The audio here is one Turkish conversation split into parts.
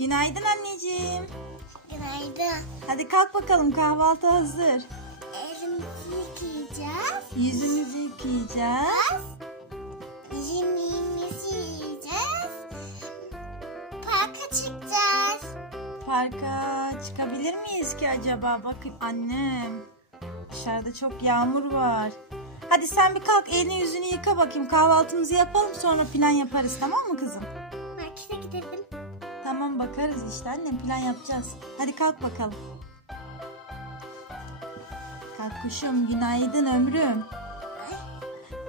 Günaydın anneciğim. Günaydın. Hadi kalk bakalım kahvaltı hazır. Elimizi yıkayacağız. Yüzümüzü yıkayacağız. Yemeğimizi yiyeceğiz. Parka çıkacağız. Parka çıkabilir miyiz ki acaba? Bakın annem. Dışarıda çok yağmur var. Hadi sen bir kalk elini yüzünü yıka bakayım. Kahvaltımızı yapalım sonra plan yaparız tamam mı kızım? Markete gidelim. Tamam bakarız işte annem plan yapacağız. Hadi kalk bakalım. Kalk kuşum günaydın ömrüm.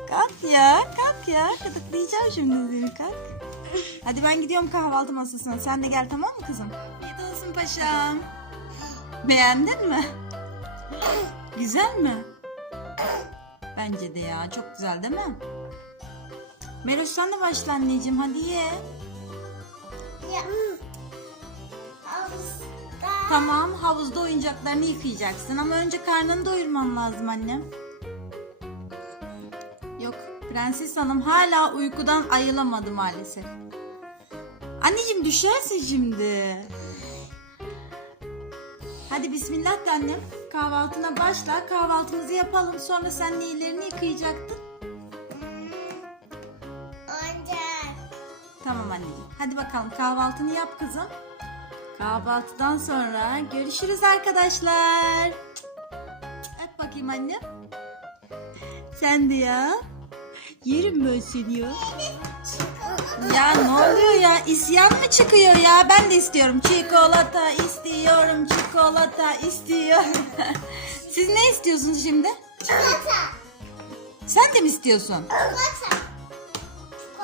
Kalk ya kalk ya gıdıklayacağım şimdi seni kalk. Hadi ben gidiyorum kahvaltı masasına sen de gel tamam mı kızım? İyi olsun paşam. Beğendin mi? Güzel mi? Bence de ya çok güzel değil mi? Meloş sen de başla anneciğim hadi ye. Tamam havuzda oyuncaklarını yıkayacaksın ama önce karnını doyurman lazım annem. Yok Prenses Hanım hala uykudan ayılamadı maalesef. Anneciğim düşersin şimdi. Hadi bismillah de annem. Kahvaltına başla. Kahvaltımızı yapalım. Sonra sen neylerini yıkayacaktın. Tamam anneciğim. Hadi bakalım kahvaltını yap kızım. Kahvaltıdan sonra görüşürüz arkadaşlar. Öp bakayım annem. Sen de ya. Yerim ben seni ya. Ya ne oluyor ya? İsyan mı çıkıyor ya? Ben de istiyorum. Çikolata istiyorum. Çikolata istiyorum. Siz ne istiyorsunuz şimdi? Çikolata. Sen de mi istiyorsun? Çikolata.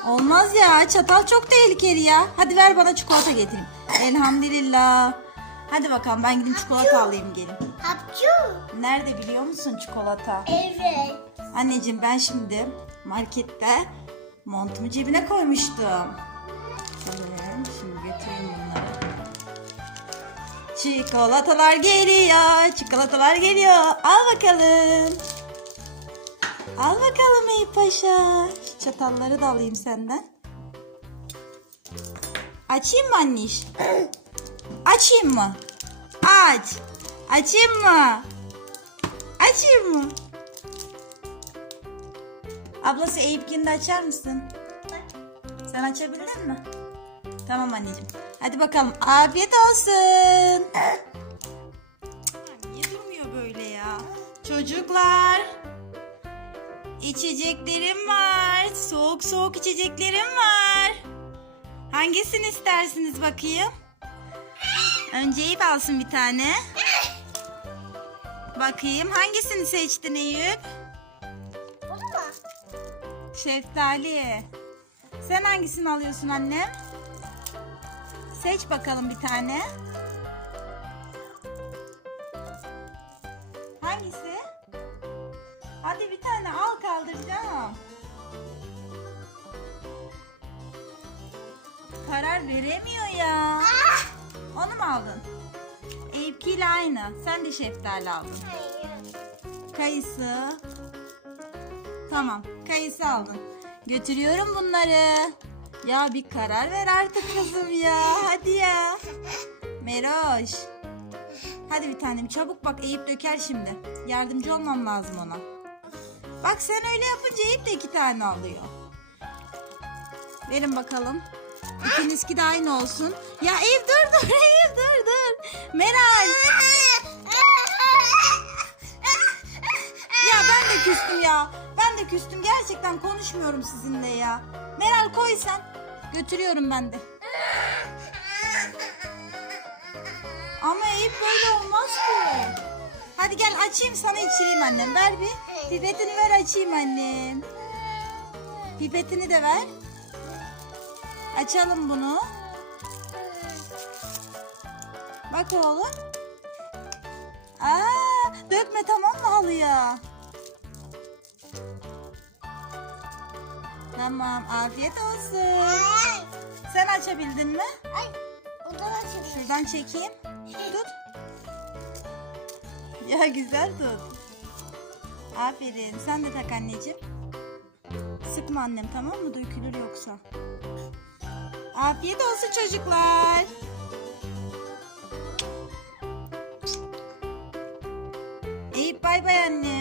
Olmaz ya. Çatal çok tehlikeli ya. Hadi ver bana çikolata getireyim. Elhamdülillah. Hadi bakalım ben gidip çikolata alayım gelin. Hapçu. Nerede biliyor musun çikolata? Evet. Anneciğim ben şimdi markette montumu cebine koymuştum. Alayım şimdi götüreyim bunları. Çikolatalar geliyor, çikolatalar geliyor. Al bakalım. Al bakalım Eyüp Paşa. Çatalları da alayım senden. Açayım mı anniş? Açayım mı? Aç. Açayım mı? Açayım mı? Ablası Eyüp'kini de açar mısın? Sen açabildin mi? Tamam anneciğim. Hadi bakalım. Afiyet olsun. Niye durmuyor böyle ya? Çocuklar. İçeceklerim var. Soğuk soğuk içeceklerim var. Hangisini istersiniz bakayım? Önce Eyüp alsın bir tane. Bakayım hangisini seçtin Eyüp? Bunu mu? Şeftali. Sen hangisini alıyorsun annem? Seç bakalım bir tane. Hangisi? Hadi bir tane al kaldıracağım. Karar veremiyor ya. Onu mu aldın? Eyüpki ile aynı. Sen de şeftali aldın. Hayır. Kayısı. Tamam, kayısı aldın. Götürüyorum bunları. Ya bir karar ver artık kızım ya. Hadi ya. Meroş. Hadi bir tanem çabuk bak Eyüp döker şimdi. Yardımcı olmam lazım ona. Bak sen öyle yapınca Eyüp de iki tane alıyor. Verin bakalım. İkinizki de aynı olsun. Ya Eyüp dur dur Eyüp dur dur. Meral. Ya ben de küstüm ya. Ben de küstüm. Gerçekten konuşmuyorum sizinle ya. Meral koy sen. Götürüyorum ben de. Ama Eyüp böyle olmaz ki. Hadi gel açayım sana içireyim annem. Ver bir. Pipetini ver açayım annem. Pipetini de ver. Açalım bunu. Bak oğlum. Aa, dökme tamam mı halıya? Tamam, afiyet olsun. Sen açabildin mi? Ay. Açılıyor. Şuradan çekeyim. Tut. Ya güzel tut. Aferin. Sen de tak anneciğim. Sıkma annem tamam mı? Dökülür yoksa. Afiyet olsun çocuklar. Eyüp bay bay anne.